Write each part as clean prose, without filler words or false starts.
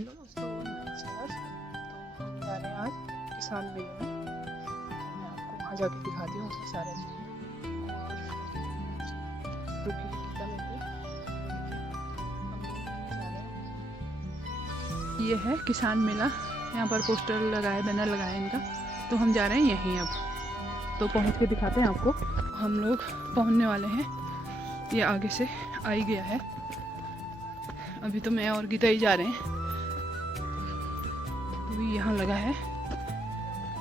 Hello दोस्तों, नमस्कार। तो हम जा रहे हैं आज किसान मेले में। तो मैं आपको वहाँ जाके दिखाती हूँ उसके सारे और रुकी कितना मिलती हम जा रहे हैं। ये है किसान मेला। यहाँ पर पोस्टर लगाए, बैनर लगाए इनका। तो हम जा रहे हैं यहीं अब। तो पहुँच के दिखाते हैं आपको। हम लोग पहुँचने वाले हैं। ये आगे से आ ही गया है। अभी तो मैं और गीता ही जा रहे हैं। अभी यहाँ लगा है,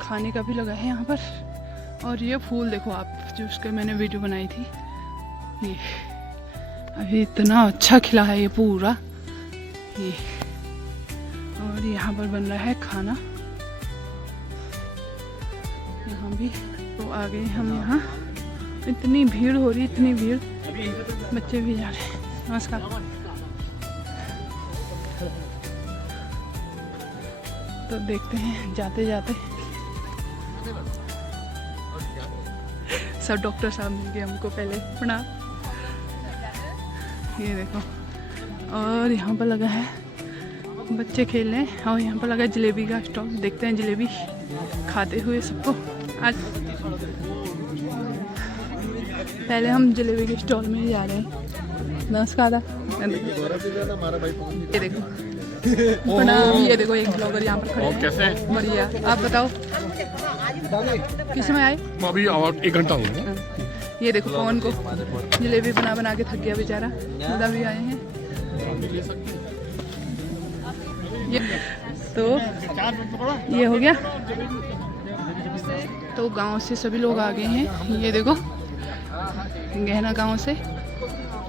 खाने का भी लगा है यहाँ पर। और ये फूल देखो आप, जो उसका मैंने वीडियो बनाई थी। ये अभी इतना अच्छा खिला है ये पूरा। ये और यहाँ पर बन रहा है खाना। यहाँ भी तो आ गए हम यहाँ। इतनी भीड़ हो रही, इतनी भीड़। बच्चे भी जा रहे हैं। नमस्कार। तो देखते हैं जाते जाते सब डॉक्टर साहब मिल गए हमको पहले। प्रणाम। ये देखो, और यहाँ पर लगा है बच्चे खेल रहे हैं। और यहाँ पर लगा है जलेबी का स्टॉल। देखते हैं जलेबी खाते हुए सबको। आज पहले हम जलेबी के स्टॉल में जा रहे हैं। नमस्कार। ये देखो प्रणाम। ये देखो एक ब्लॉगर यहाँ पर खड़े हैं। कैसे? बढ़िया। आप बताओ किस समय आए? अभी 1 घंटा हो गया। ये देखो कौन को जलेबी बना बना के थक गया बेचारा। दादा भी आए हैं। ये तो ये हो गया। तो गांव से सभी लोग आ गए हैं। ये देखो गहना गांव से।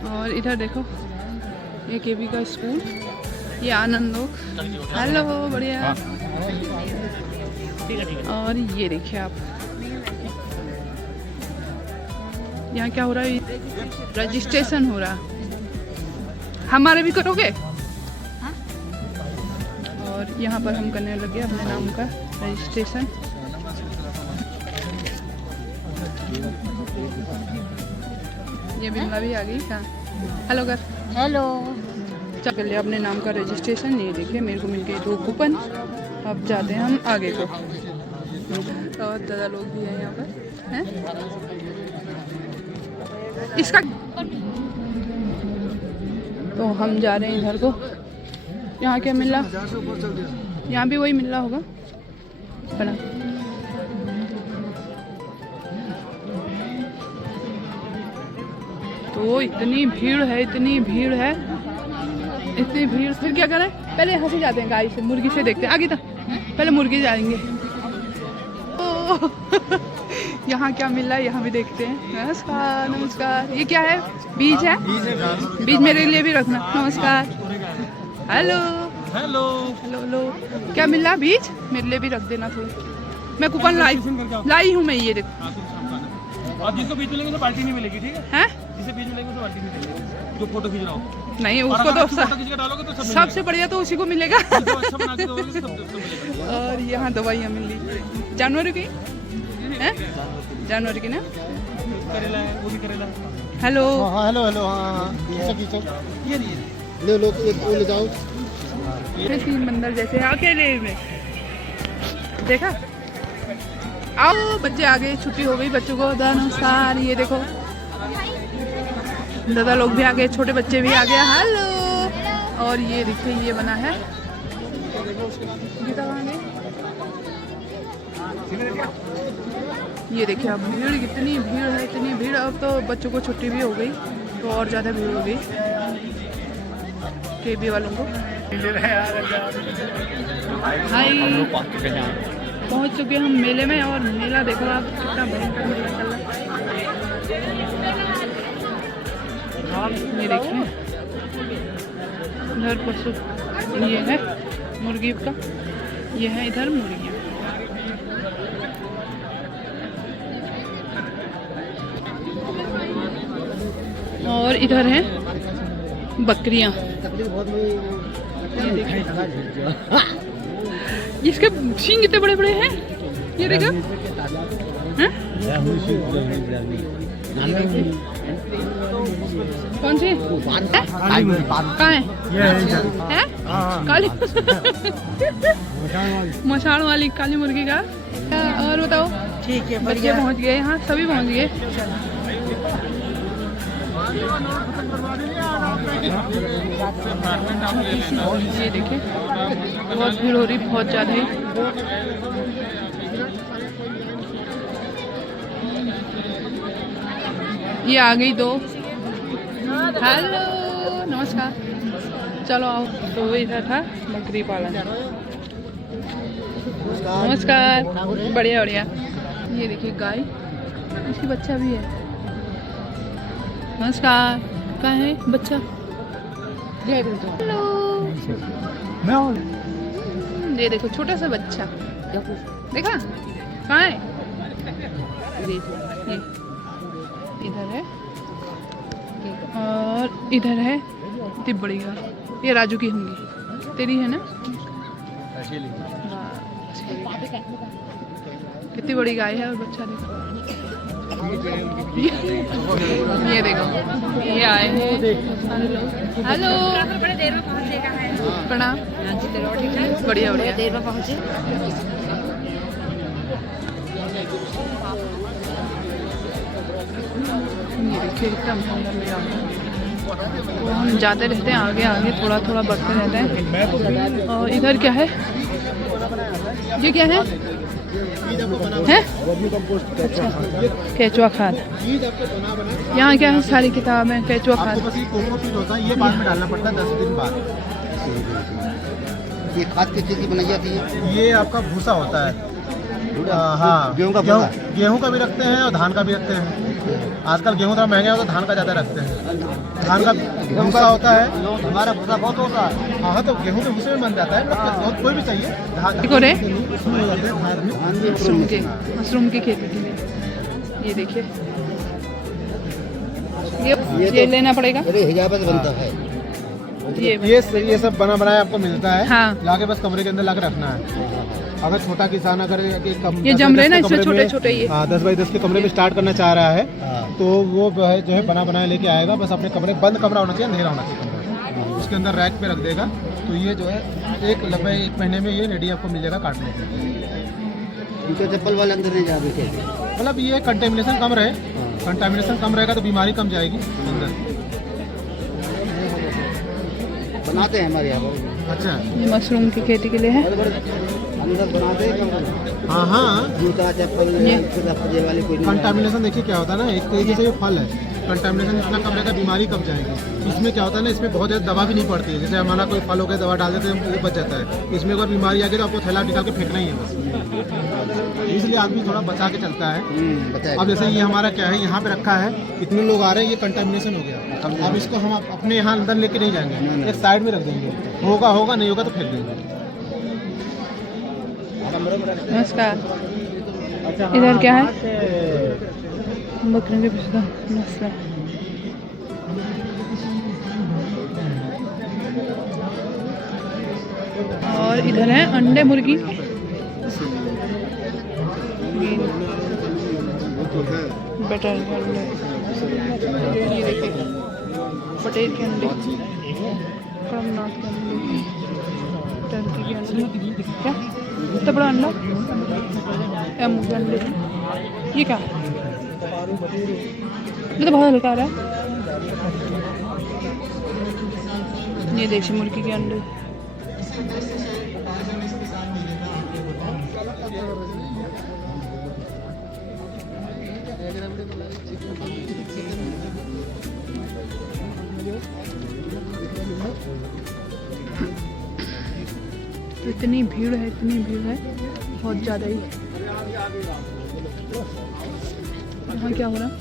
और इधर देखो ये केबी का स्कूल। ये आनंद लोग। हेलो, बढ़िया। और ये देखिए आप, यहाँ क्या हो रहा है? रजिस्ट्रेशन हो रहा। हमारे भी करोगे? और यहाँ पर हम करने लगे अपने नाम का रजिस्ट्रेशन। ये बिमला भी आ गई। हाँ, हेलो कर। हेलो। कर लिया अपने नाम का रजिस्ट्रेशन। ये देखिए मेरे को मिल गए 2 कूपन। अब जाते हैं हम आगे को। और दादा लोग भी हैं यहाँ पर हैं। इसका तो हम जा रहे हैं इधर को। यहाँ क्या मिल रहा? यहाँ भी वही मिल रहा होगा। बना तो इतनी भीड़ है, इतनी भीड़ है, इतनी भीड़। फिर क्या करें? पहले यहाँ से जाते हैं, गाय से, मुर्गी से देखते हैं। आगे तक पहले मुर्गी जाएंगे। यहाँ क्या मिल रहा है यहाँ भी देखते हैं। नमस्कार। नमस्कार। ये क्या है? बीज है? बीज मेरे लिए भी रखना। नमस्कार। Hello hello hello hello. क्या मिल रहा? बीज मेरे लिए भी रख देना थोड़ा। मैं कूपन लाई हूँ मैं। ये देखो, और जिसको बीज मिलेंगे तो पार्टी नहीं मिलेगी, ठीक है? हैं? जिसे बीज मिलेंगे तो पार्टी नहीं मिलेगी। जो फोटो खींच रहा हो नहीं, उसको तो डालोगे तो सबसे बढ़िया तो उसी को मिलेगा। अच्छा बना के दोगे तो सबको मिलेगा। और यहाँ दवाइयाँ मिल रही जनवरी की हैं? जनवरी की ना। करेला है, वो भी करेला। हेलो। हाँ हेलो हेलो। हाँ ये नहीं लो लो, एक ले जाओ। ये 3 बंदर जैसे अकेले में देखा। आओ बच्चे आ गए, छुट्टी हो गई बच्चों को। नमस्कार। ये देखो दादा लोग भी आ गए, छोटे बच्चे भी आ गए। हेलो। और ये देखिए ये बना है। गीता कहाँ गई? ये देखिए अब भीड़, कितनी भीड़ है, इतनी भीड़। अब तो बच्चों को छुट्टी भी हो गई तो और ज़्यादा भीड़ हो गई केबी वालों को। हाय, पहुंच चुके हम मेले में। और मेला देखो आप, कितना भयंकर मेला चल रहा है। ये देखिए इधर पशु, ये है मुर्गी का, ये है इधर मुर्गियाँ। और इधर है बकरियाँ। ये देखिए इसके सींग इतने बड़े बड़े हैं। ये देखो हैं? कौन सी कहाँ है? है? काली मशाल वाली काली मुर्गी का। और बताओ, ठीक है, बच्चे पहुँच गए यहाँ, सभी पहुँच गए। ये देखिए बहुत भीड़ हो रही, बहुत ज़्यादा ही। ये आ गई दो। हेलो, नमस्कार। चलो आओ। तो इधर था बकरी पालन। नमस्कार। बढ़िया बढ़िया। ये देखिए गाय, इसकी बच्चा भी है। नमस्कार। कहाँ है बच्चा? हेलो। ये देखो छोटा सा बच्चा, देखा कहाँ है? ये इधर है और इधर है। इतनी बड़ी गाय, ये राजू की होंगी, तेरी है ना? कितनी बड़ी गाय है और बच्चा देखो। ये देखो, ये आए हैं हेलो। बड़े देर में पहुंचेगा है। प्रणाम। बढ़िया बढ़िया। देर में पहुंचे। ये देखिए एकदम अंदर में जाते हैं, तो हम जाते रहते हैं आगे आगे, थोड़ा थोड़ा बढ़ते रहते हैं। और इधर क्या है? ये क्या है? हैं? अच्छा, केचुआ खाद। यहाँ क्या है? सारी किताबें केचुआ खाद। बस ये कोकोपीट होता है, ये बाद में डालना पड़ता है 10 दिन बाद। ये खाद किस चीज़ की बनाई जाती है? ये आपका भूसा होता है। हाँ, गेहूँ का भी रखते हैं और धान का भी रखते हैं। आजकल गेहूँ थोड़ा महंगा है तो धान का ज़्यादा रखते हैं। धान का भूसा होता है, हमारा भूसा बहुत होता है। हाँ, तो गेहूँ के भूसे में बन जाता है, कोई भी चाहिए। मशरूम की खेती के लिए। ये देखिए, ये लेना पड़ेगा। हिजाबत बनता है। ये सब बना बनाया आपको मिलता है। हाँ। लाके बस कमरे के अंदर लाके रखना है। अगर छोटा किसान अगर ये जम रहे ना, इसमें छोटे छोटे ये 10 बाई 10 के कमरे में स्टार्ट करना चाह रहा है, तो वो जो है बना बनाया लेके आएगा। बस अपने कमरे, बंद कमरा होना चाहिए, अंधेरा होना चाहिए कमरा। उसके अंदर रैक पे रख देगा, तो ये जो है लगभग 1 महीने में ये रेडी आपको मिल जाएगा काटने के। चप्पल वाले अंदर नहीं जाते, मतलब ये कंटेमिनेशन कम रहे। कंटेमिनेशन कम रहेगा तो बीमारी कम जाएगी अंदर। बनाते हैं हमारे यहाँ। अच्छा, ये मशरूम की खेती के लिए है। अंदर बनाते हैं। हाँ हाँ, जूता चप्पल वाली कोई कंटामिनेशन। देखिए क्या होता है ना, एक तरीके से ये फल है, कंटामिनेशन इतना कम रहेगा, बीमारी कम जाएगी। इसमें क्या होता है ना, इसमें बहुत ज़्यादा दवा भी नहीं पड़ती है। जैसे हमारा कोई फल हो गया, दवा डाल देते हैं, वो बच जाता है। इसमें अगर बीमारी आ गई तो आपको थैला निकाल के फेंकना ही है बस। इसलिए आदमी थोड़ा बचा के चलता है। अब जैसे ये हमारा क्या है, यहाँ पे रखा है, इतने लोग आ रहे हैं, ये कंटामिनेशन हो गया। अब इसको हम अपने यहाँ अंदर लेके नहीं जाएंगे, एक साइड में रख देंगे। होगा होगा, नहीं होगा तो फेंक देंगे। नमस्कार। इधर क्या है? बकरी के पिछड़ा नस्ल। और इधर है अंडे मुर्गी, बटर अंडे। ये देखिए बटेर के अंडे, कड़कनाथ के अंडे, टर्की के अंडे। क्या इतना बड़ा अंडा? एम के अंडे। ये क्या? ये तो बहुत हल्का रहा है। ये देसी मुर्गी के अंडे। तो इतनी भीड़ है, इतनी भीड़ है, बहुत ज़्यादा ही। यहाँ क्या हो रहा है?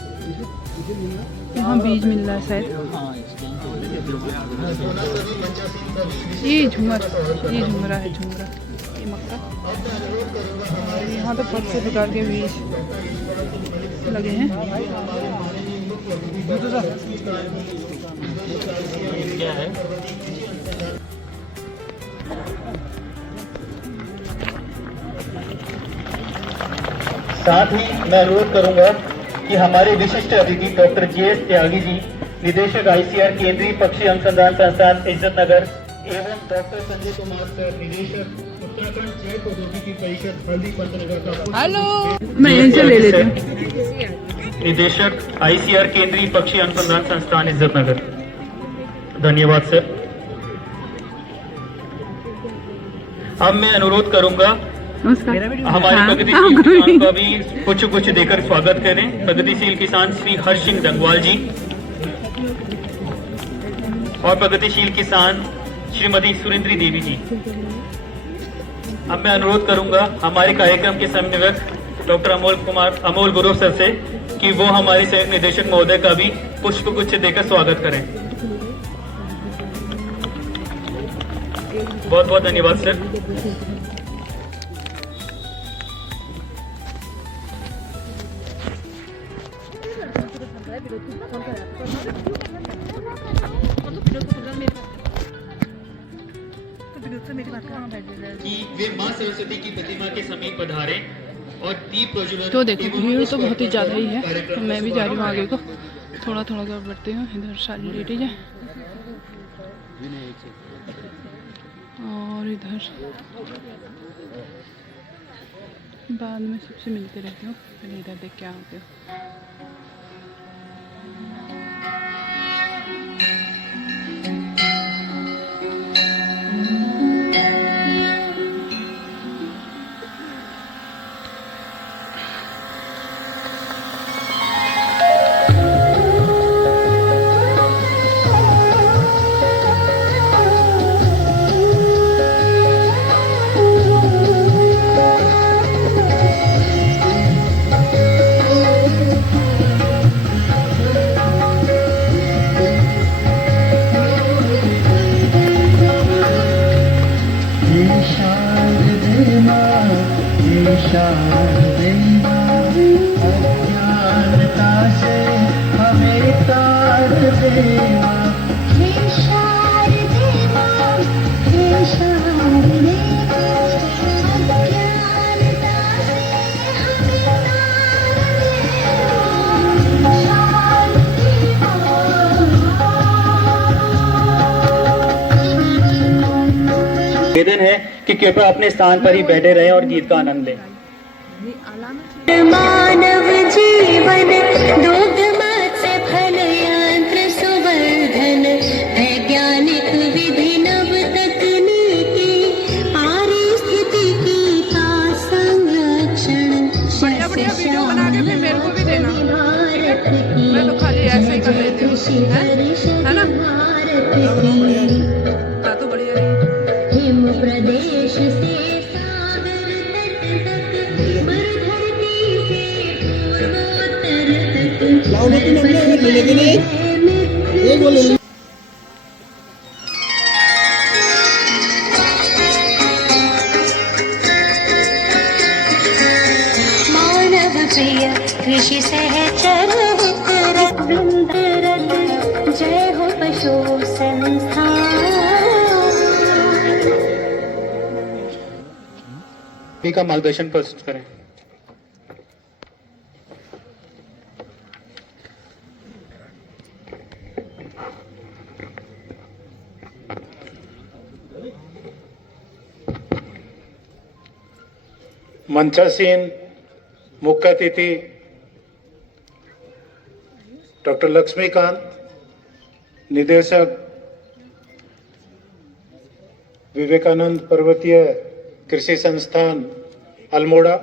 यहाँ बीज मिल रहा है शायद। ये झुमरा है, झुमरा, ये मक्का। और यहाँ तो बहुत से प्रकार के बीज लगे हैं। क्या है? साथ ही मैं अनुरोध करूंगा कि हमारे विशिष्ट अतिथि डॉक्टर JS त्यागी जी निदेशक ICR केंद्रीय पक्षी अनुसंधान संस्थान इज्जत नगर एवं डॉक्टर संजय कुमार सर, निदेशक उत्तराखंड जैव प्रौद्योगिकी परिषद हल्दी पंतनगर का हेलो, मैं यहीं से ले लेती हूँ। निदेशक ICR केंद्रीय पक्षी अनुसंधान संस्थान इज्जत नगर। धन्यवाद सर। अब मैं अनुरोध करूंगा नमस्कार। हमारे हाँ, प्रगतिशील किसान का भी कुछ देकर स्वागत करें। प्रगतिशील किसान श्री हर्ष सिंह डंगवाल जी और प्रगतिशील किसान श्रीमती सुरेंद्री देवी जी। अब मैं अनुरोध करूंगा हमारे कार्यक्रम के समन्वयक डॉक्टर अमोल गुरु सर से कि वो हमारे संयुक्त निदेशक महोदय का भी पुष्पगुच्छ देकर स्वागत करें। बहुत बहुत धन्यवाद सर। कि वे मां सरस्वती की प्रतिमा के समीप पधारे और दीप प्रज्वलन। तो देखो भीड़ तो बहुत ही ज़्यादा ही है, तो मैं भी जा रही हूँ आगे को, थोड़ा थोड़ा कर बढ़ती हूँ। इधर सारी लेडीज है और इधर बाद में सबसे मिलते रहती हूँ। पहले इधर देख के आते हो। निवेदन है कि कृपया अपने स्थान पर ही बैठे रहें और गीत का आनंद लें। मानव जीवन दूध मत्स्य फल यंत्र सुवर्धन वैज्ञानिक विधि नव तकनीकी पारिस्थितिकी का संरक्षण। बढ़िया बढ़िया वीडियो बना के फिर मेरे को भी देना, मैं तो खाली ऐसे ही कर लेती हूँ, है ना? हाँ तो बढ़िया है। हिम प्रदेश से सागर तट तक मरुधरती से पूर्वोत्तर तक मानव प्रिय कृषि सहचर वृंदरत जय हो पशु संस्थान। का मार्गदर्शन प्रस्तुत करें। मंचासीन मुख्य अतिथि डॉक्टर लक्ष्मीकांत, निदेशक विवेकानंद पर्वतीय कृषि संस्थान अल्मोड़ा,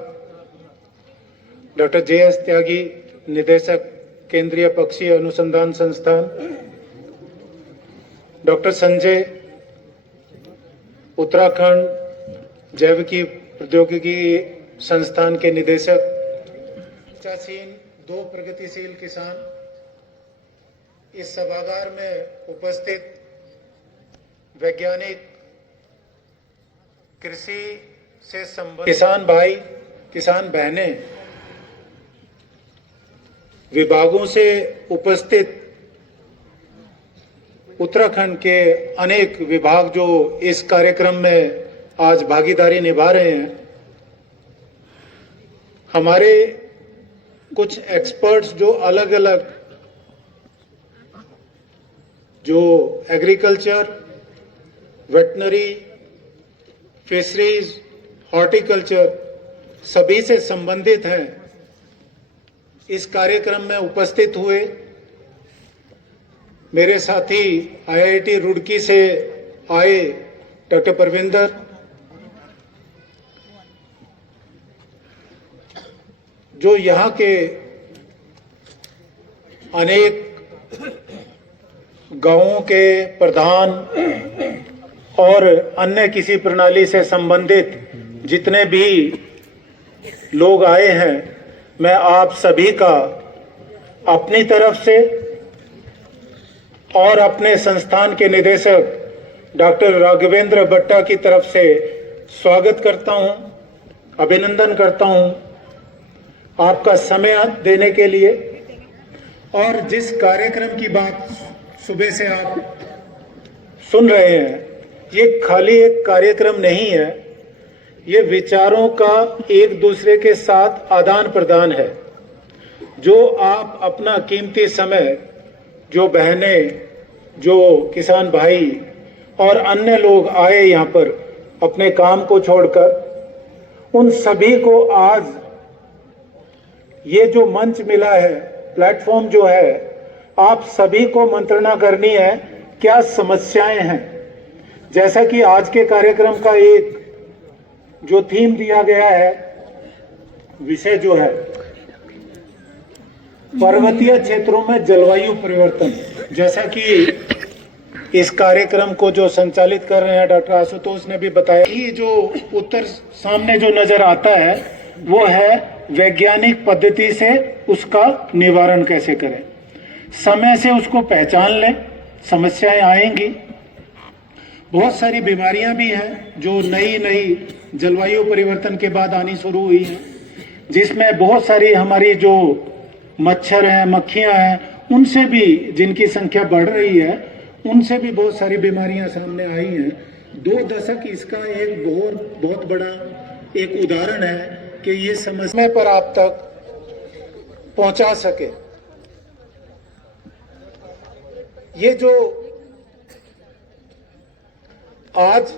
डॉक्टर JS त्यागी, निदेशक केंद्रीय पक्षी अनुसंधान संस्थान, डॉक्टर संजय, उत्तराखंड जैविकी प्रौद्योगिकी संस्थान के निदेशक, 2 प्रगतिशील किसान इस सभागार में उपस्थित वैज्ञानिक, कृषि से संबंधित किसान भाई, किसान बहनें, विभागों से उपस्थित उत्तराखंड के अनेक विभाग जो इस कार्यक्रम में आज भागीदारी निभा रहे हैं, हमारे कुछ एक्सपर्ट्स जो अलग अलग जो एग्रीकल्चर, वेटनरी, फिशरीज, हॉर्टिकल्चर सभी से संबंधित हैं, इस कार्यक्रम में उपस्थित हुए। मेरे साथी IIT रुड़की से आए डॉक्टर परविंदर, जो यहाँ के अनेक गांवों के प्रधान और अन्य किसी प्रणाली से संबंधित जितने भी लोग आए हैं, मैं आप सभी का अपनी तरफ से और अपने संस्थान के निदेशक डॉक्टर राघवेंद्र भट्टा की तरफ से स्वागत करता हूं, अभिनंदन करता हूं आपका समय देने के लिए। और जिस कार्यक्रम की बात सुबह से आप सुन रहे हैं, ये खाली एक कार्यक्रम नहीं है, ये विचारों का एक दूसरे के साथ आदान प्रदान है। जो आप अपना कीमती समय, जो बहनें, जो किसान भाई और अन्य लोग आए यहाँ पर अपने काम को छोड़कर, उन सभी को आज ये जो मंच मिला है, प्लेटफॉर्म जो है, आप सभी को मंत्रणा करनी है क्या समस्याएं हैं। जैसा कि आज के कार्यक्रम का एक जो थीम दिया गया है, विषय जो है पर्वतीय क्षेत्रों में जलवायु परिवर्तन, जैसा कि इस कार्यक्रम को जो संचालित कर रहे हैं डॉक्टर आशुतोष ने भी बताया कि जो उत्तर सामने जो नजर आता है वो है वैज्ञानिक पद्धति से उसका निवारण कैसे करें। समय से उसको पहचान लें, समस्याएं आएंगी। बहुत सारी बीमारियां भी हैं जो नई नई जलवायु परिवर्तन के बाद आनी शुरू हुई हैं, जिसमें बहुत सारी हमारी जो मच्छर हैं, मक्खियां हैं, उनसे भी जिनकी संख्या बढ़ रही है, उनसे भी बहुत सारी बीमारियां सामने आई हैं। 2 दशक इसका एक बहुत बड़ा एक उदाहरण है कि ये समस्या पर आप तक पहुंचा सके। ये जो आज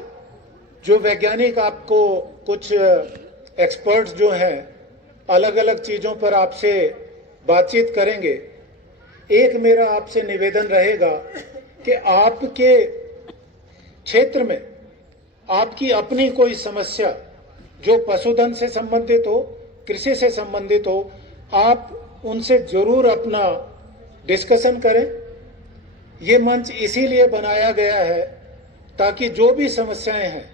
जो वैज्ञानिक आपको कुछ एक्सपर्ट्स जो हैं अलग अलग चीजों पर आपसे बातचीत करेंगे, एक मेरा आपसे निवेदन रहेगा कि आपके क्षेत्र में आपकी अपनी कोई समस्या जो पशुधन से संबंधित हो, कृषि से संबंधित हो, आप उनसे जरूर अपना डिस्कशन करें। ये मंच इसीलिए बनाया गया है ताकि जो भी समस्याएं हैं,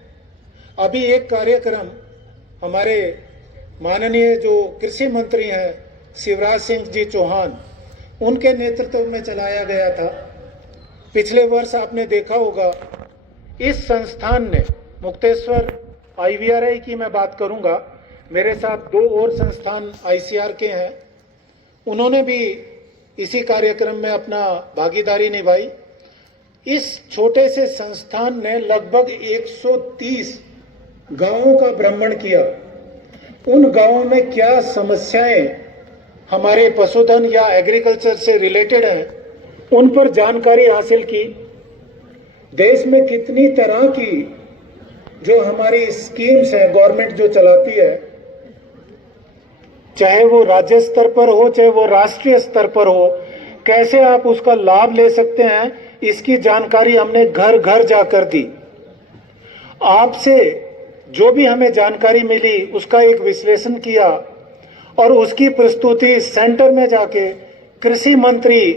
अभी एक कार्यक्रम हमारे माननीय जो कृषि मंत्री हैं शिवराज सिंह जी चौहान, उनके नेतृत्व में चलाया गया था। पिछले वर्ष आपने देखा होगा, इस संस्थान ने मुक्तेश्वर IVRI की मैं बात करूंगा, मेरे साथ 2 और संस्थान ICR के हैं, उन्होंने भी इसी कार्यक्रम में अपना भागीदारी निभाई। इस छोटे से संस्थान ने लगभग 130 गांवों का भ्रमण किया। उन गांवों में क्या समस्याएं हमारे पशुधन या एग्रीकल्चर से रिलेटेड हैं, उन पर जानकारी हासिल की। देश में कितनी तरह की जो हमारी स्कीम्स है गवर्नमेंट जो चलाती है, चाहे वो राज्य स्तर पर हो चाहे वो राष्ट्रीय स्तर पर हो, कैसे आप उसका लाभ ले सकते हैं, इसकी जानकारी हमने घर घर जाकर दी। आपसे जो भी हमें जानकारी मिली उसका एक विश्लेषण किया और उसकी प्रस्तुति सेंटर में जाके कृषि मंत्री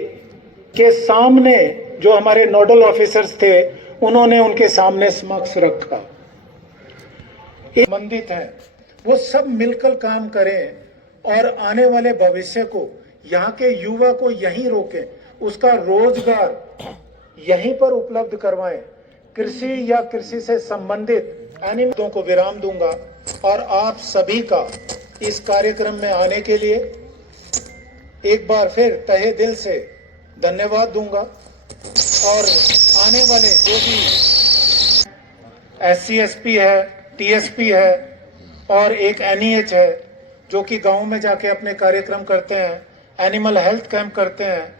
के सामने, जो हमारे नोडल ऑफिसर्स थे, उन्होंने उनके सामने समक्ष रखा। संबंधित है वो सब मिलकर काम करें और आने वाले भविष्य को, यहाँ के युवा को यहीं रोकें, उसका रोजगार यहीं पर उपलब्ध करवाएं। कृषि या कृषि से संबंधित एनिमलों को विराम दूंगा और आप सभी का इस कार्यक्रम में आने के लिए एक बार फिर तहे दिल से धन्यवाद दूंगा। और आने वाले जो भी SCSP है, TSP है और एक NEH है जो कि गांव में जाके अपने कार्यक्रम करते हैं, एनिमल हेल्थ कैंप करते हैं,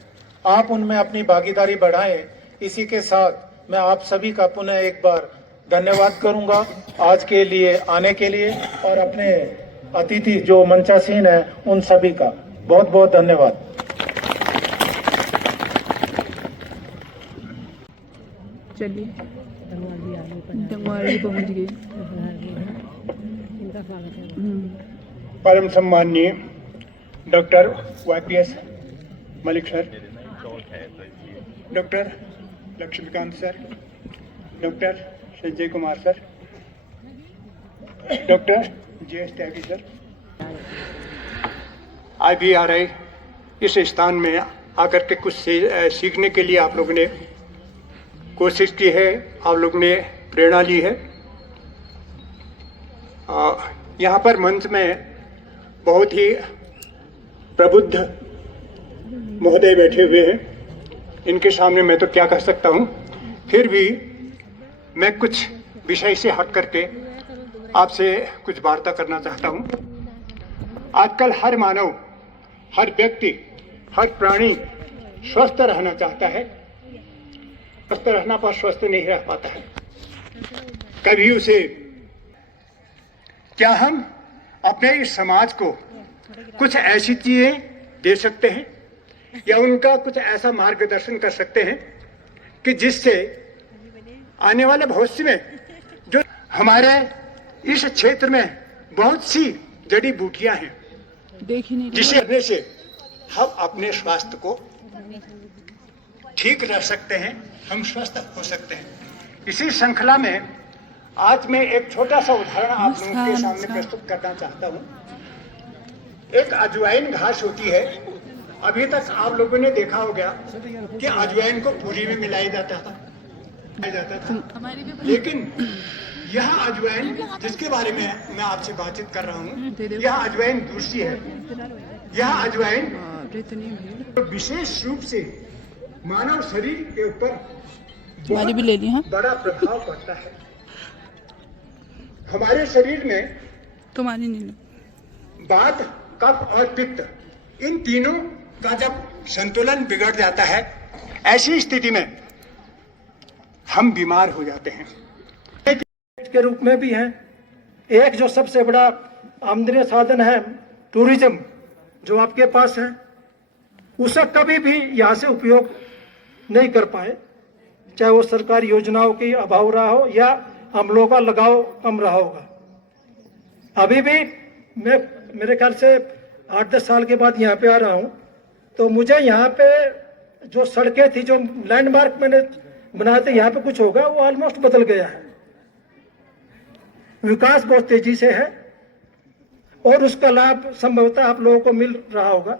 आप उनमें अपनी भागीदारी बढ़ाएं। इसी के साथ मैं आप सभी का पुनः एक बार धन्यवाद करूंगा आज के लिए आने के लिए, और अपने अतिथि जो मंचासीन है उन सभी का बहुत बहुत धन्यवाद। चलिए डंगवाड़ी पहुंच गए। परम सम्माननीय doctor YPS Malik sir, doctor Laxmikant sir, doctor Sanjay Kumar sir, doctor JS Tyagi sir, IBRI इस स्थान में आकर के कुछ सीखने के लिए आप लोगों ने कोशिश की है, आप लोग ने प्रेरणा ली है। यहाँ पर मंच में बहुत ही प्रबुद्ध महोदय बैठे हुए हैं, इनके सामने मैं तो क्या कह सकता हूँ, फिर भी मैं कुछ विषय से हट करके आपसे कुछ वार्ता करना चाहता हूँ। आजकल हर मानव, हर व्यक्ति, हर प्राणी स्वस्थ रहना चाहता है, स्वस्थ रहना पर स्वस्थ नहीं रह पाता है। कभी उसे क्या हम अपने इस समाज को कुछ ऐसी चीजें दे सकते हैं या उनका कुछ ऐसा मार्गदर्शन कर सकते हैं कि जिससे आने वाले भविष्य में जो हमारे इस क्षेत्र में बहुत सी जड़ी बूटियां हैं जिसे करने से हम अपने स्वास्थ्य को ठीक रह सकते हैं, हम स्वस्थ हो सकते हैं। इसी श्रृंखला में आज मैं एक छोटा सा उदाहरण आप लोगों के सामने प्रस्तुत करना चाहता हूँ। एक अजवाइन घास होती है, अभी तक आप लोगों ने देखा होगा कि अजवाइन को पूरी में मिलाया जाता था, लेकिन यह अजवाइन जिसके बारे में मैं आपसे बातचीत कर रहा हूँ, यह अजवाइन दूसरी है। यह अजवाइन विशेष रूप से मानव शरीर के ऊपर बड़ा प्रभाव पड़ता है। हमारे शरीर में वात, कफ और पित्त, इन तीनों का जब संतुलन बिगड़ जाता है, ऐसी स्थिति में हम बीमार हो जाते हैं। के रूप में भी है। एक जो सबसे बड़ा आमदनी साधन है टूरिज्म, जो आपके पास है, उसे कभी भी यहाँ से उपयोग नहीं कर पाए, चाहे वो सरकारी योजनाओं की अभाव रहा हो या हम लोगों का लगाव कम रहा होगा। अभी भी मैं मेरे ख्याल से 8-10 साल के बाद यहाँ पे आ रहा हूँ, तो मुझे यहाँ पे जो सड़कें थी, जो लैंडमार्क मैंने बनाए थे, यहाँ पे कुछ होगा वो ऑलमोस्ट बदल गया है। विकास बहुत तेजी से है और उसका लाभ संभवतः आप लोगों को मिल रहा होगा।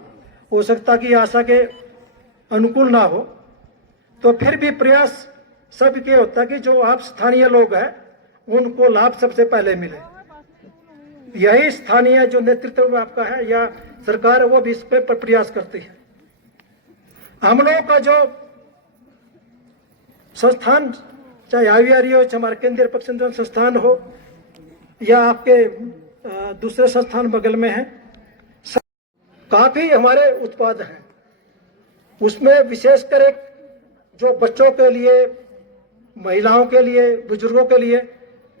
हो सकता कि आशा के अनुकूल ना हो, तो फिर भी प्रयास सबके होता कि जो आप स्थानीय लोग हैं उनको लाभ सबसे पहले मिले। यही स्थानीय जो नेतृत्व आपका है या सरकार है, वो भी इस पर प्रयास करती है। हम लोगों का जो संस्थान, चाहे IVRE हो, चाहे हमारे केंद्रीय प्रशिक्षण संस्थान हो या आपके दूसरे संस्थान बगल में हैं, काफी हमारे उत्पाद हैं। उसमें विशेषकर एक जो बच्चों के लिए, महिलाओं के लिए, बुजुर्गों के लिए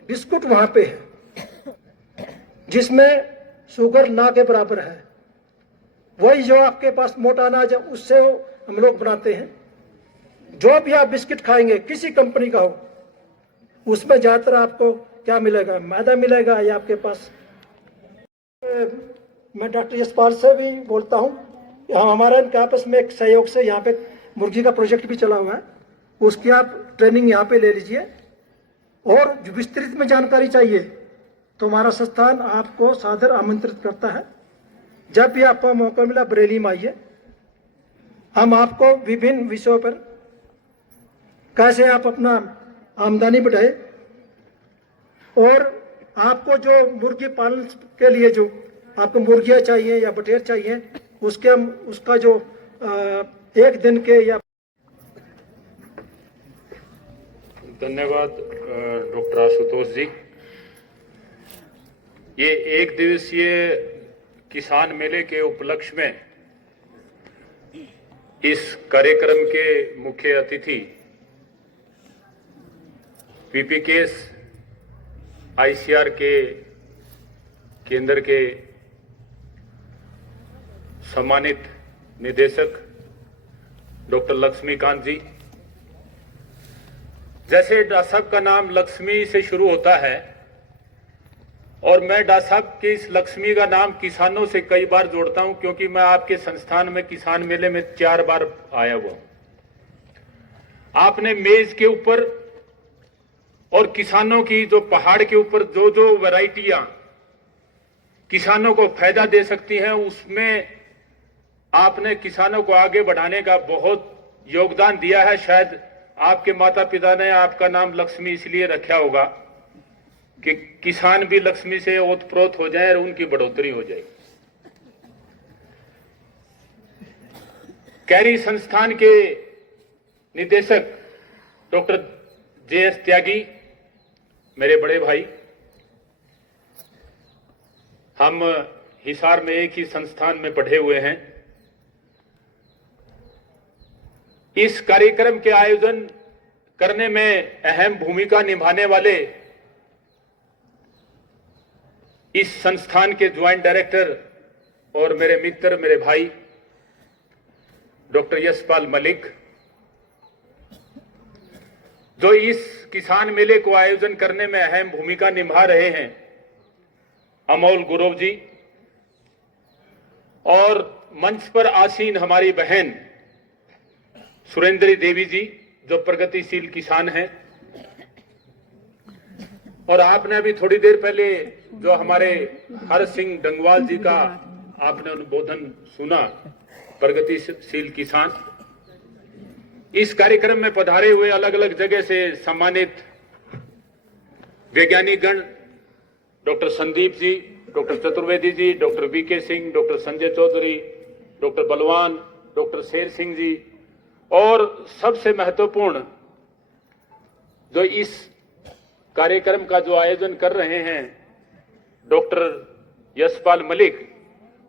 बिस्कुट वहां पे है, जिसमें शुगर ना के बराबर है। वही जो आपके पास मोटा अनाज है, उससे हम लोग बनाते हैं। जो भी आप बिस्किट खाएंगे, किसी कंपनी का हो, उसमें ज्यादातर आपको क्या मिलेगा, मैदा मिलेगा या आपके पास। मैं डॉक्टर यशपाल से भी बोलता हूँ, हमारे आपस में एक सहयोग से यहाँ पे मुर्गी का प्रोजेक्ट भी चला हुआ है, उसकी आप ट्रेनिंग यहाँ पे ले लीजिए। और विस्तृत में जानकारी चाहिए तो हमारा संस्थान आपको सादर आमंत्रित करता है। जब भी आपको मौका मिला बरेली में आइए, हम आपको विभिन्न विषयों पर कैसे आप अपना आमदनी बढ़ाए और आपको जो मुर्गी पालन के लिए जो आपको मुर्गियाँ चाहिए या बटेर चाहिए, उसके हम उसका जो एक दिन के या। धन्यवाद डॉक्टर आशुतोष जी। ये एक दिवसीय किसान मेले के उपलक्ष्य में इस कार्यक्रम के मुख्य अतिथि पीपीकेएस आईसीआर के केंद्र के सम्मानित निदेशक डॉक्टर लक्ष्मीकांत जी, जैसे डॉक्टर साहब का नाम लक्ष्मी से शुरू होता है और मैं डॉक्टर साहब के इस लक्ष्मी का नाम किसानों से कई बार जोड़ता हूं, क्योंकि मैं आपके संस्थान में किसान मेले में 4 बार आया हुआ हूं। आपने मेज के ऊपर और किसानों की जो पहाड़ के ऊपर जो जो वैरायटियां किसानों को फायदा दे सकती हैं, उसमें आपने किसानों को आगे बढ़ाने का बहुत योगदान दिया है। शायद आपके माता पिता ने आपका नाम लक्ष्मी इसलिए रखा होगा कि किसान भी लक्ष्मी से ओतप्रोत हो जाए और उनकी बढ़ोतरी हो जाए। कैरी संस्थान के निदेशक डॉक्टर JS त्यागी, मेरे बड़े भाई, हम हिसार में एक ही संस्थान में पढ़े हुए हैं। इस कार्यक्रम के आयोजन करने में अहम भूमिका निभाने वाले इस संस्थान के ज्वाइंट डायरेक्टर और मेरे मित्र, मेरे भाई डॉक्टर यशपाल मलिक, जो इस किसान मेले को आयोजन करने में अहम भूमिका निभा रहे हैं, अमोल गुरव जी, और मंच पर आसीन हमारी बहन सुरेंद्री देवी जी, जो प्रगतिशील किसान हैं, और आपने अभी थोड़ी देर पहले जो हमारे हर्ष सिंह डंगवाल जी का आपने अनुबोधन सुना, प्रगतिशील किसान। इस कार्यक्रम में पधारे हुए अलग अलग जगह से सम्मानित वैज्ञानिक गण doctor Sandeep ji, doctor Chaturvedi ji, doctor BK Singh, doctor Sanjay Chaudhary, doctor Balwan, doctor Sher Singh जी, और सबसे महत्वपूर्ण जो इस कार्यक्रम का जो आयोजन कर रहे हैं डॉक्टर यशपाल मलिक।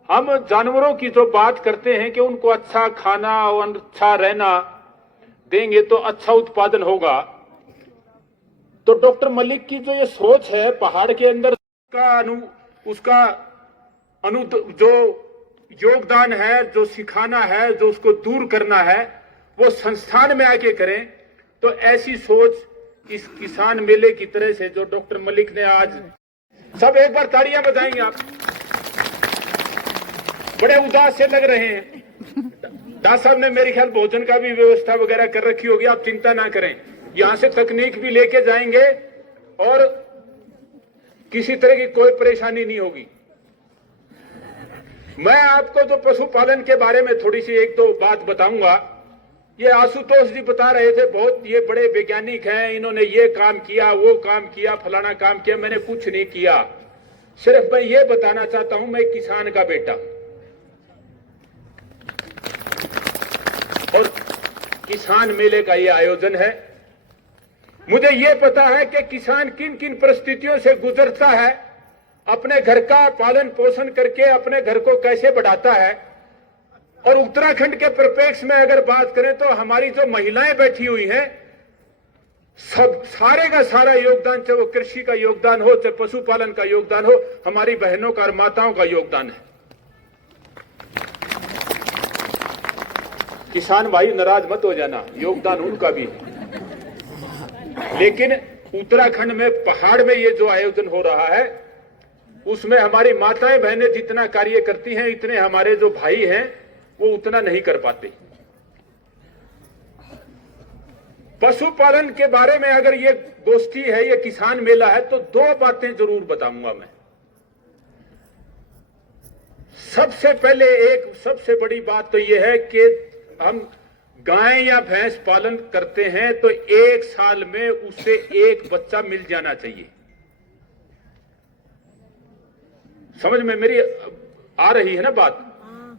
हम जानवरों की जो बात करते हैं कि उनको अच्छा खाना और अच्छा रहना देंगे तो अच्छा उत्पादन होगा, तो डॉक्टर मलिक की जो ये सोच है पहाड़ के अंदर उसका जो योगदान है, जो सिखाना है, जो उसको दूर करना है, वो संस्थान में आके करें। तो ऐसी सोच इस किसान मेले की तरह से जो डॉक्टर मलिक ने आज, सब एक बार तालियां बजाएंगे आप, बड़े उदास से लग रहे हैं। डॉक्टर साहब ने मेरे ख्याल भोजन का भी व्यवस्था वगैरह कर रखी होगी, आप चिंता ना करें, यहां से तकनीक भी लेके जाएंगे और किसी तरह की कोई परेशानी नहीं होगी। मैं आपको जो पशुपालन के बारे में थोड़ी सी 1-2 बात बताऊंगा। ये आशुतोष जी बता रहे थे, बहुत ये बड़े वैज्ञानिक हैं, इन्होंने ये काम किया, वो काम किया, फलाना काम किया। मैंने कुछ नहीं किया, सिर्फ मैं ये बताना चाहता हूं, मैं किसान का बेटा, और किसान मेले का ये आयोजन है। मुझे ये पता है कि किसान किन किन परिस्थितियों से गुजरता है, अपने घर का पालन पोषण करके अपने घर को कैसे बढ़ाता है। और उत्तराखंड के परिप्रेक्ष्य में अगर बात करें तो हमारी जो महिलाएं बैठी हुई हैं, सब सारे का सारा योगदान, चाहे वो कृषि का योगदान हो, चाहे पशुपालन का योगदान हो, हमारी बहनों का और माताओं का योगदान है। किसान भाई नाराज मत हो जाना, योगदान उनका भी है। लेकिन उत्तराखंड में पहाड़ में ये जो आयोजन हो रहा है, उसमें हमारी माताएं बहनें जितना कार्य करती हैं, इतने हमारे जो भाई हैं वो उतना नहीं कर पाते। पशुपालन के बारे में अगर ये गोष्ठी है, ये किसान मेला है, तो 2 बातें जरूर बताऊंगा मैं। सबसे पहले एक सबसे बड़ी बात तो ये है कि हम गाय या भैंस पालन करते हैं तो 1 साल में उससे 1 बच्चा मिल जाना चाहिए। समझ में मेरी आ रही है ना बात,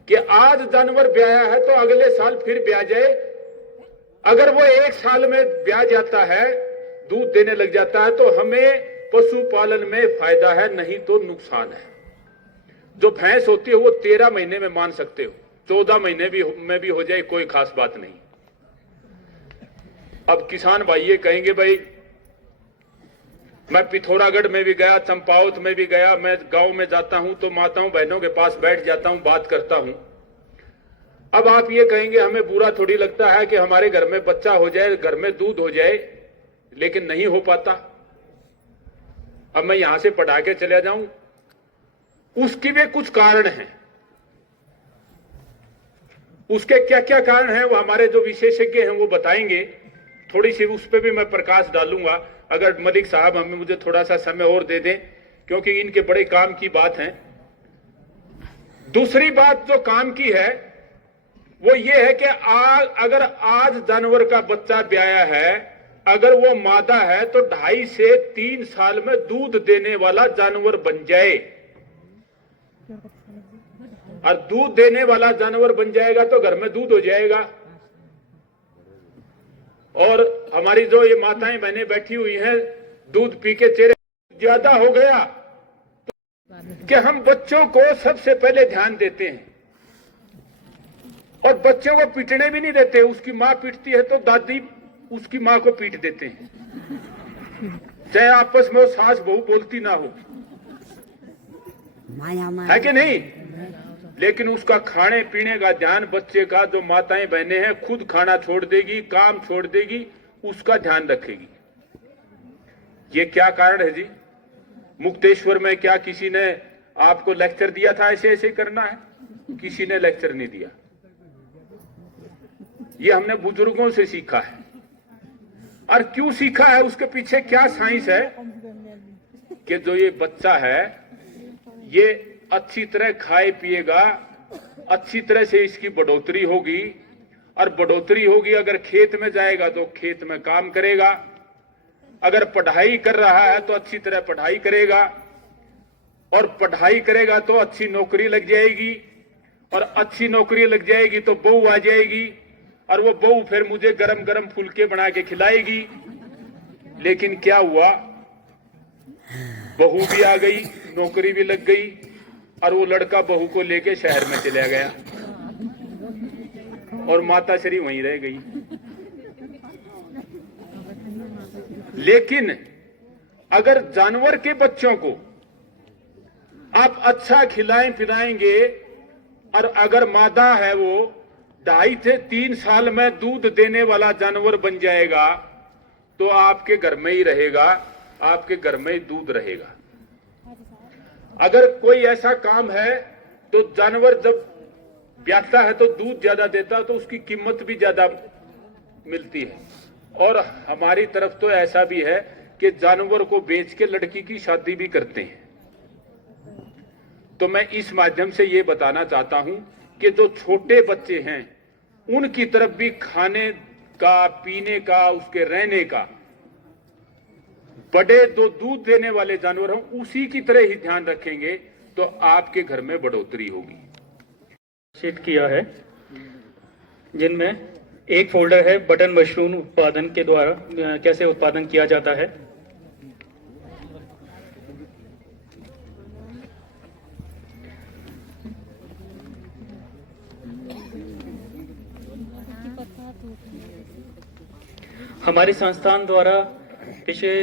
कि आज जानवर ब्याया है तो अगले साल फिर ब्याह जाए। अगर वो 1 साल में ब्याह जाता है, दूध देने लग जाता है, तो हमें पशुपालन में फायदा है, नहीं तो नुकसान है। जो भैंस होती है वो 13 महीने में मान सकते हो, 14 महीने में भी हो जाए, कोई खास बात नहीं। अब किसान भाई ये कहेंगे भाई मैं पिथौरागढ़ में भी गया, चंपावत में भी गया। मैं गांव में जाता हूं तो माताओं बहनों के पास बैठ जाता हूं, बात करता हूं। अब आप ये कहेंगे हमें बुरा थोड़ी लगता है कि हमारे घर में बच्चा हो जाए, घर में दूध हो जाए, लेकिन नहीं हो पाता। अब मैं यहां से पढ़ा के चले जाऊं, उसके भी कुछ कारण हैं। उसके क्या क्या कारण हैं वो हमारे जो विशेषज्ञ हैं वो बताएंगे। थोड़ी सी उस पर भी मैं प्रकाश डालूंगा, अगर मलिक साहब हमें मुझे थोड़ा सा समय और दे दें, क्योंकि इनके बड़े काम की बात है। दूसरी बात जो काम की है वो ये है कि अगर आज जानवर का बच्चा ब्याया है, अगर वो मादा है तो 2.5 से 3 साल में दूध देने वाला जानवर बन जाए। और दूध देने वाला जानवर बन जाएगा तो घर में दूध हो जाएगा। और हमारी जो ये माताएं बहनें बैठी हुई हैं, दूध पी के चेहरे ज्यादा हो गया कि हम बच्चों को सबसे पहले ध्यान देते हैं और बच्चों को पीटने भी नहीं देते। उसकी मां पीटती है तो दादी उसकी मां को पीट देते हैं, चाहे आपस में वो सास बहू बोलती ना हो, है कि नहीं। लेकिन उसका खाने पीने का ध्यान बच्चे का, जो माताएं बहनें हैं खुद खाना छोड़ देगी, काम छोड़ देगी, उसका ध्यान रखेगी। ये क्या कारण है जी? मुक्तेश्वर में क्या किसी ने आपको लेक्चर दिया था ऐसे ऐसे करना है? किसी ने लेक्चर नहीं दिया। ये हमने बुजुर्गों से सीखा है। और क्यों सीखा है, उसके पीछे क्या साइंस है कि जो ये बच्चा है ये अच्छी तरह खाए पिएगा, अच्छी तरह से इसकी बढ़ोतरी होगी। और बढ़ोतरी होगी, अगर खेत में जाएगा तो खेत में काम करेगा, अगर पढ़ाई कर रहा है तो अच्छी तरह पढ़ाई करेगा, और पढ़ाई करेगा तो अच्छी नौकरी लग जाएगी, और अच्छी नौकरी लग जाएगी तो बहू आ जाएगी, और वो बहू फिर मुझे गरम गरम फुलके बना के खिलाएगी। लेकिन क्या हुआ, बहू भी आ गई, नौकरी भी लग गई, और वो लड़का बहू को लेके शहर में चला गया और माता श्री वहीं रह गई। लेकिन अगर जानवर के बच्चों को आप अच्छा खिलाएं पिलाएंगे, और अगर मादा है वो 2.5 से 3 साल में दूध देने वाला जानवर बन जाएगा तो आपके घर में ही रहेगा, आपके घर में ही दूध रहेगा। अगर कोई ऐसा काम है तो जानवर जब ब्याता है तो दूध ज्यादा देता है तो उसकी कीमत भी ज्यादा मिलती है। और हमारी तरफ तो ऐसा भी है कि जानवर को बेच के लड़की की शादी भी करते हैं। तो मैं इस माध्यम से ये बताना चाहता हूं कि जो छोटे बच्चे हैं उनकी तरफ भी खाने का, पीने का, उसके रहने का, बड़े जो दूध देने वाले जानवर हों उसी की तरह ही ध्यान रखेंगे तो आपके घर में बढ़ोतरी होगी। शीट किया है जिनमें एक फोल्डर है बटन मशरूम उत्पादन के द्वारा कैसे उत्पादन किया जाता है। हमारे संस्थान द्वारा पिछले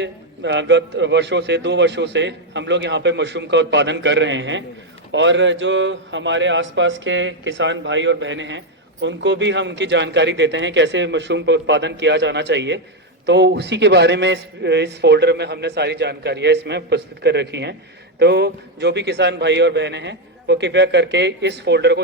गत वर्षों से 2 वर्षों से हम लोग यहाँ पे मशरूम का उत्पादन कर रहे हैं, और जो हमारे आसपास के किसान भाई और बहनें हैं उनको भी हम उनकी जानकारी देते हैं कैसे मशरूम का उत्पादन किया जाना चाहिए। तो उसी के बारे में इस फोल्डर में हमने सारी जानकारियाँ इसमें प्रस्तुत कर रखी हैं। तो जो भी किसान भाई और बहनें हैं वो कृपया करके इस फोल्डर को